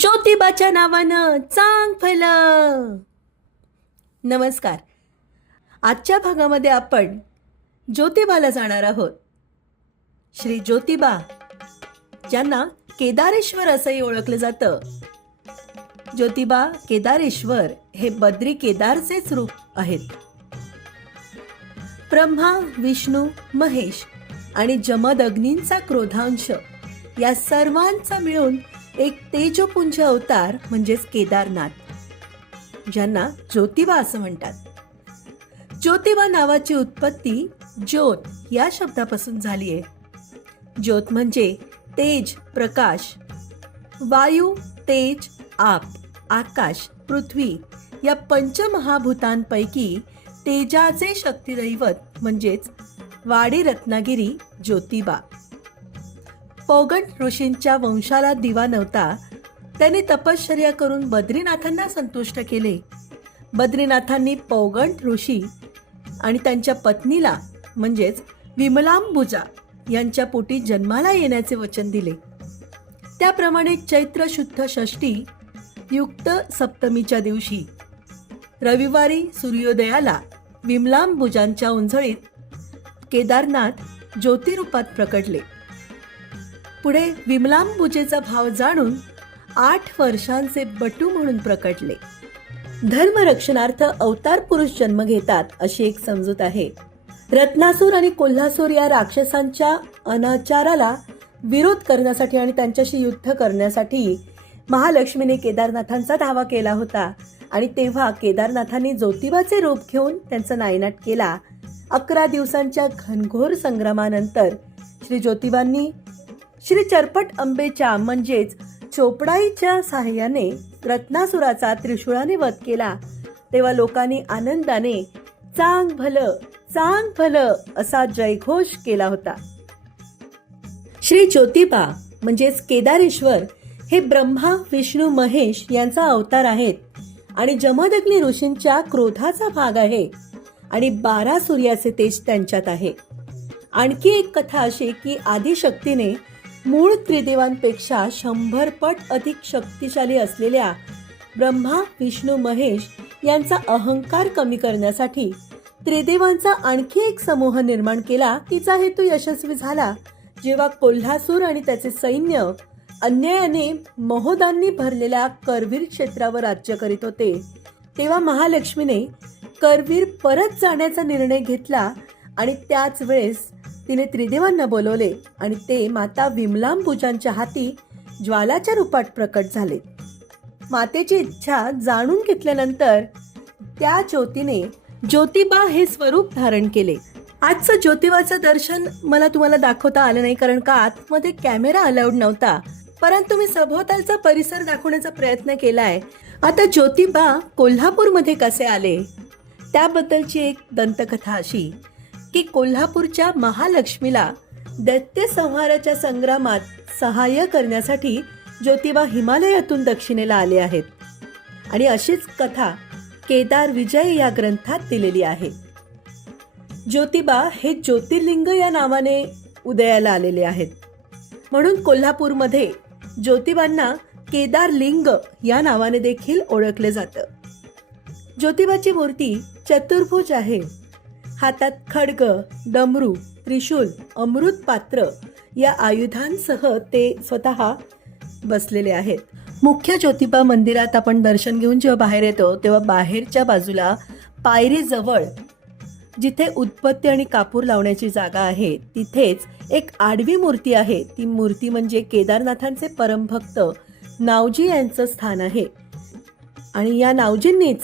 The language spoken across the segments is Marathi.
ज्योतिबाच्या नावानं चांग फल नमस्कार. आजच्या भागामध्ये आपण ज्योतिबाला जाणार आहोत. श्री ज्योतिबा ज्यांना केदारेश्वर असंही ओळखलं जातं. ज्योतिबा केदारेश्वर हे बद्री केदारचेच रूप आहेत. ब्रह्मा विष्णू महेश आणि जमद अग्नींचा क्रोधांश या सर्वांचा मिळून एक तेजपुंज अवतार म्हणजेच केदारनाथ ज्यांना ज्योतिबा असं म्हणतात. ज्योतिबा नावाची उत्पत्ती ज्योत या शब्दापासून झाली आहे. ज्योत म्हणजे तेज प्रकाश वायू तेज आप आकाश पृथ्वी या पंचमहाभूतांपैकी तेजाचे शक्तिदैवत म्हणजेच वाडी रत्नागिरी ज्योतिबा. पौगंड ऋषींच्या वंशाला दिवा नव्हता. त्यांनी तपश्चर्या करून बद्रीनाथांना संतुष्ट केले. बद्रीनाथांनी पौगंड ऋषी आणि त्यांच्या पत्नीला म्हणजेच विमलांबुजा यांच्या पोटी जन्माला येण्याचे वचन दिले. त्याप्रमाणे चैत्र शुद्ध षष्टी युक्त सप्तमीच्या दिवशी रविवारी सूर्योदयाला विमलांबुजांच्या उंजळीत केदारनाथ ज्योतिरूपात प्रकटले. पुढे विमलांबुजेचा भाव जाणून आठ वर्षांचे बटू म्हणून प्रकटले. धर्मरक्षणार्थ अवतार पुरुष जन्म घेतात अशी एक समजूत आहे. रत्नासूर आणि कोल्हासूर या राक्षसांच्या अनाचाराला विरोध करण्यासाठी आणि त्यांच्याशी युद्ध करण्यासाठी महालक्ष्मीने केदारनाथांचा धावा केला होता आणि तेव्हा केदारनाथांनी ज्योतिबाचे रूप घेऊन त्यांचा नायनाट केला. अकरा दिवसांच्या घनघोर संग्रामानंतर श्री ज्योतिबांनी श्री चरपट अंबेच्या म्हणजेच चोपडाईच्या सहाय्याने रत्नासुराचा त्रिशूळाने वध केला. तेव्हा लोकांनी आनंदाने चांग भल चांग भल असा जयघोष केला होता. श्री ज्योतिबा म्हणजेच केदारेश्वर हे ब्रह्मा विष्णू महेश यांचा अवतार आहेत आणि जमदग्नी ऋषींच्या क्रोधाचा भाग आहे आणि बारा सूर्याचे तेज त्यांच्यात आहे. आणखी एक कथा अशी की आदिशक्तीने मूळ त्रिदेवांपेक्षा शंभर पट अधिक शक्तिशाली असलेल्या ब्रह्मा विष्णू महेश यांचा अहंकार कमी करण्यासाठी त्रिदेवांचा आणखी एक समूह निर्माण केला. तिचा हेतू यशस्वी झाला. जेव्हा कोल्हासूर आणि त्याचे सैन्य अन्यायाने महोदांनी भरलेल्या करवीर क्षेत्रावर राज्य करीत होते तेव्हा महालक्ष्मीने करवीर परत जाण्याचा निर्णय घेतला आणि त्याच वेळेस तिने त्रिदेवांना बोलवले आणि ते माता विमलांबुजांच्या हाती ज्वालाच्या रूपात प्रकट झाले. मातेची इच्छा जाणून घेतल्यानंतर त्या ज्योतीने ज्योतिबा हे स्वरूप धारण केले. आजचं ज्योतिबाचं दर्शन मला तुम्हाला दाखवता आलं नाही कारण का आतमध्ये कॅमेरा अलाउड नव्हता. परंतु मी सभोवतालचा परिसर दाखवण्याचा प्रयत्न केलाय. आता ज्योतिबा कोल्हापूरमध्ये कसे आले? त्याबद्दलची एक दंतकथा अशी. की कोल्हापूरच्या महालक्ष्मीला दैत्य संहाराच्या संग्रामात सहाय्य करण्यासाठी ज्योतिबा हिमालयातून दक्षिणेला आले आहेत. आणि अशीच कथा केदार विजय या ग्रंथात दिलेली आहे. ज्योतिबा हे ज्योतिर्लिंग या नावाने उदयाला आलेले आहेत. म्हणून कोल्हापूरमध्ये ज्योतिबांना केदारलिंग या नावाने देखील ओळखले जातं. ज्योतिबाची मूर्ती चतुर्भुज आहे. हातात खडग डमरू त्रिशूल अमृत पात्र या आयुधांसह ते स्वतः बसलेले आहेत. मुख्य ज्योतिबा मंदिरात आपण दर्शन घेऊन जेव्हा बाहेर येतो तेव्हा बाहेरच्या बाजूला पायरीजवळ जिथे उत्पत्ती आणि कापूर लावण्याची जागा आहे तिथेच एक आडवी मूर्ती आहे. ती मूर्ती म्हणजे केदारनाथांचे परमभक्त नावजी यांचं स्थान आहे. आणि या नावजींनीच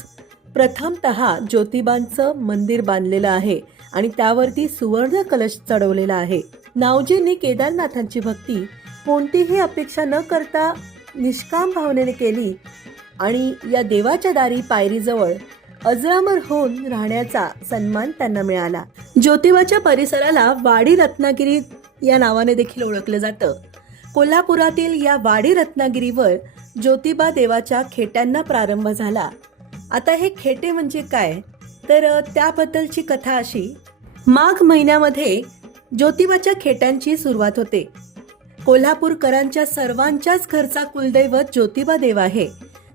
प्रथमत ज्योतिबांचं मंदिर बांधलेलं आहे आणि त्यावरती सुवर्ण कलश चढवलेला आहे. नावजींनी केदारनाथांची भक्ती कोणतीही अपेक्षा न करता निष्काम भावनेने केली आणि या देवाच्या दारी पायरीजवळ अजरामर होऊन राहण्याचा सन्मान त्यांना मिळाला. ज्योतिबाच्या परिसराला वाडी रत्नागिरी या नावाने देखील ओळखलं जातं. कोल्हापुरातील या वाडी रत्नागिरीवर ज्योतिबा देवाच्या खेट्यांना प्रारंभ झाला. आता हे खेटे म्हणजे काय? तर त्याबद्दलची कथा अशी. माघ महिन्यामध्ये ज्योतिबाच्या खेट्यांची सुरुवात होते. कोल्हापूरकरांच्या सर्वांच्याच घरचा कुलदैवत ज्योतिबा देव आहे.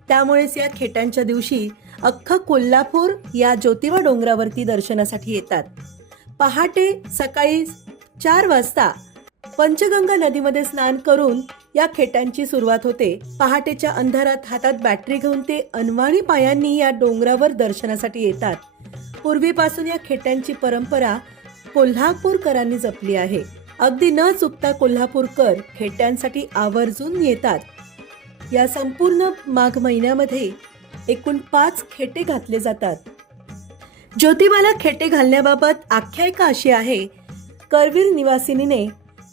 त्यामुळेच या खेट्यांच्या दिवशी अख्खं कोल्हापूर या ज्योतिबा डोंगरावरती दर्शनासाठी येतात. पहाटे सकाळी चार वाजता पंचगंगा नदीमध्ये स्नान करून या खेट्यांची सुरुवात होते. पहाटेच्या अंधारात हातात बॅटरी घेऊन ते अनवाणी पायांनी या डोंगरावर दर्शनासाठी येतात. पूर्वीपासून या खेट्यांची परंपरा कोल्हापूरकरांनी जपली आहे. अगदी न चुकता कोल्हापूरकर खेट्यांसाठी आवर्जून येतात. या संपूर्ण माघ महिन्यामध्ये एकूण पाच खेटे घातले जातात. ज्योतिबाला खेटे घालण्याबाबत आख्यायिका अशी आहे करवीर निवासिनीने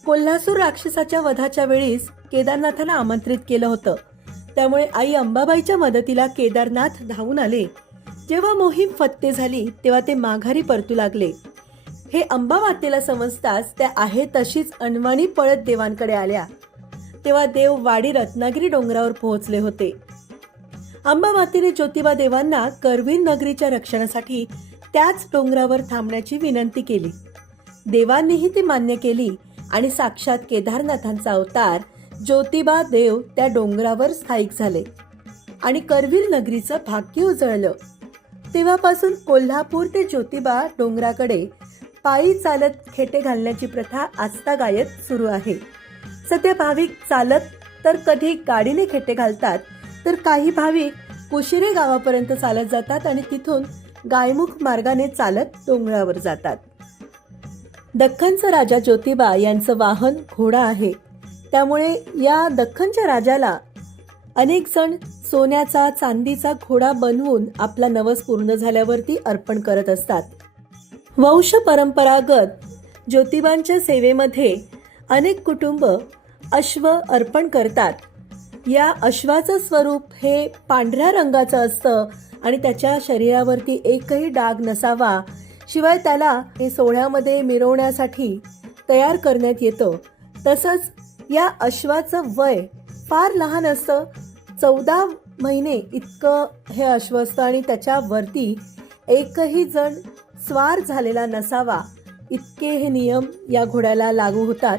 कोल्हासूर राक्षसाच्या वधाच्या वेळीस केदारनाथाला आमंत्रित केलं होतं. त्यामुळे आई अंबाबाईच्या मदतीला केदारनाथ धावून आले. जेव्हा मोहीम फत्ते झाली तेव्हा ते माघारी परतू लागले. हे अंबा मातेला समजताच त्या आहे तशीच अनवाणी पळत देवांकडे आल्या. तेव्हा देव वाडी रत्नागिरी डोंगरावर पोहोचले होते. अंबा मातेने ज्योतिबा देवांना करवीर नगरीच्या रक्षणासाठी त्याच डोंगरावर थांबण्याची विनंती केली. देवांनीही ती मान्य केली आणि साक्षात केदारनाथांचा अवतार ज्योतिबा देव त्या डोंगरावर स्थायिक झाले आणि करवीर नगरीचं भाग्य उजळलं. तेव्हापासून कोल्हापूर ते ज्योतिबा डोंगराकडे पायी चालत खेटे घालण्याची प्रथा आजतागायत सुरू आहे. सध्या भाविक चालत तर कधी गाडीने खेटे घालतात तर काही भाविक कुशिरे गावापर्यंत चालत जातात आणि तिथून गायमुख मार्गाने चालत डोंगरावर जातात. दख्खनचा राजा ज्योतिबा यांचं वाहन घोडा आहे. त्यामुळे या दख्खनच्या राजाला अनेक जण सोन्याचा चांदीचा घोडा बनवून आपला नवस पूर्ण झाल्यावरती अर्पण करत असतात. वंश परंपरागत ज्योतिबांच्या सेवेमध्ये अनेक कुटुंब अश्व अर्पण करतात. या अश्वाचं स्वरूप हे पांढऱ्या रंगाचं असतं आणि त्याच्या शरीरावरती एकही डाग नसावा शिवाय त्याला हे सोहळ्यामध्ये मिरवण्यासाठी तयार करण्यात येतं. तसंच या अश्वाचं वय फार लहान असतं. चौदा महिने इतकं हे अश्व असतं आणि त्याच्यावरती एकही जण स्वार झालेला नसावा. इतके हे नियम या घोड्याला लागू होतात.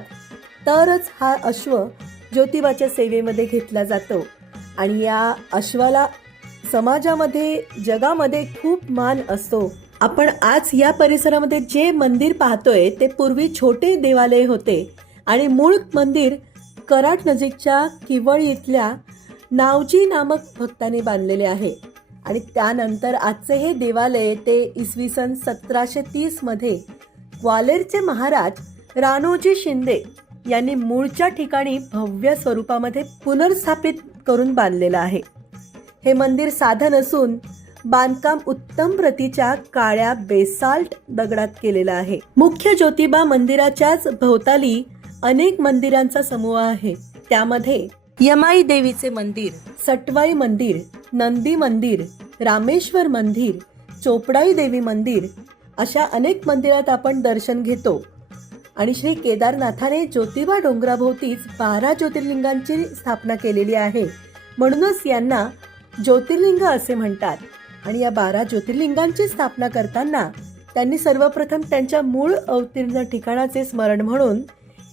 तरच हा अश्व ज्योतिबाच्या सेवेमध्ये घेतला जातो. आणि या अश्वाला समाजामध्ये जगामध्ये खूप मान असतो. आपण आज या परिसरामध्ये जे मंदिर पाहतोय ते पूर्वी छोटे देवालय होते. आणि मूळ मंदिर कराड नजीकच्या किवळी इथल्या नावजी नामक भक्ताने बांधलेले आहे. आणि त्यानंतर आजचे हे देवालय ते इसवी सन सतराशे तीसमध्ये ग्वालेरचे महाराज रानोजी शिंदे यांनी मूळच्या ठिकाणी भव्य स्वरूपामध्ये पुनर्स्थापित करून बांधलेलं आहे. हे मंदिर साधं नसून बांधकाम उत्तम प्रतीच्या काळ्या बेसाल्ट दगडात केलेलं आहे. मुख्य ज्योतिबा मंदिराच्याच भोवताली अनेक मंदिरांचा समूह आहे. त्यामध्ये यमाई देवीचे मंदिर सटवाई मंदिर नंदी मंदिर रामेश्वर मंदिर चोपडाई देवी मंदिर अशा अनेक मंदिरात आपण दर्शन घेतो. आणि श्री केदारनाथाने ज्योतिबा डोंगराभोवतीच बारा ज्योतिर्लिंगांची स्थापना केलेली आहे. म्हणूनच यांना ज्योतिर्लिंग असे म्हणतात. आणि या बारा ज्योतिर्लिंगांची स्थापना करताना त्यांनी सर्वप्रथम त्यांच्या मूळ अवतीर्ण ठिकाणाचे स्मरण म्हणून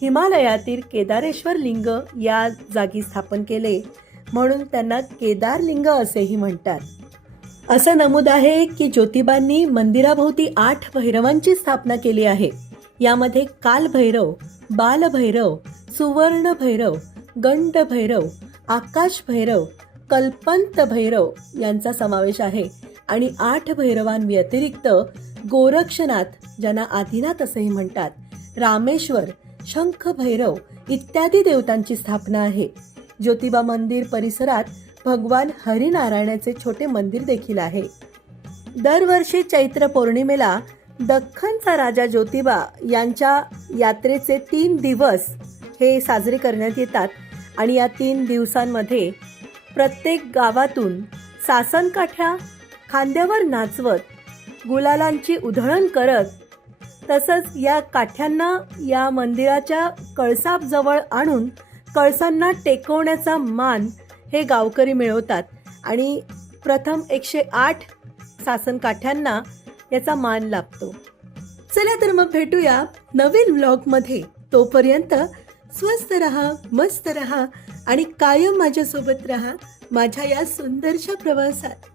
हिमालयातील केदारेश्वर लिंग या जागी स्थापन केले. म्हणून त्यांना केदारलिंग असेही म्हणतात. असं नमूद आहे की ज्योतिबांनी मंदिराभोवती आठ भैरवांची स्थापना केली आहे. यामध्ये कालभैरव बालभैरव सुवर्ण भैरव गंड भैरव आकाश भैरव कल्पंत भैरव यांचा समावेश आहे आणि आठ भैरवांव्यतिरिक्त गोरक्षनाथ ज्यांना आदिनाथ असेही म्हणतात रामेश्वर शंख भैरव इत्यादी देवतांची स्थापना आहे. ज्योतिबा मंदिर परिसरात भगवान हरिनारायणाचे छोटे मंदिर देखील आहे. दरवर्षी चैत्र पौर्णिमेला दख्खनचा राजा ज्योतिबा यांच्या यात्रेचे तीन दिवस हे साजरे करण्यात येतात आणि या तीन दिवसांमध्ये प्रत्येक गावातून सासनकाठ्या खांद्यावर नाचवत गुलालांची उधळण करत तसंच या काठ्यांना या मंदिराच्या कळसाजवळ आणून कळसांना टेकवण्याचा मान हे गावकरी मिळवतात. आणि प्रथम एकशे आठ सासन काठ्यांना याचा मान लाभतो. चला तर मग भेटूया नवीन व्लॉगमध्ये. तोपर्यंत स्वस्त रहा मस्त रहा आणि कायम माझ्यासोबत रहा. माझ्या या सुंदरशा प्रवासात.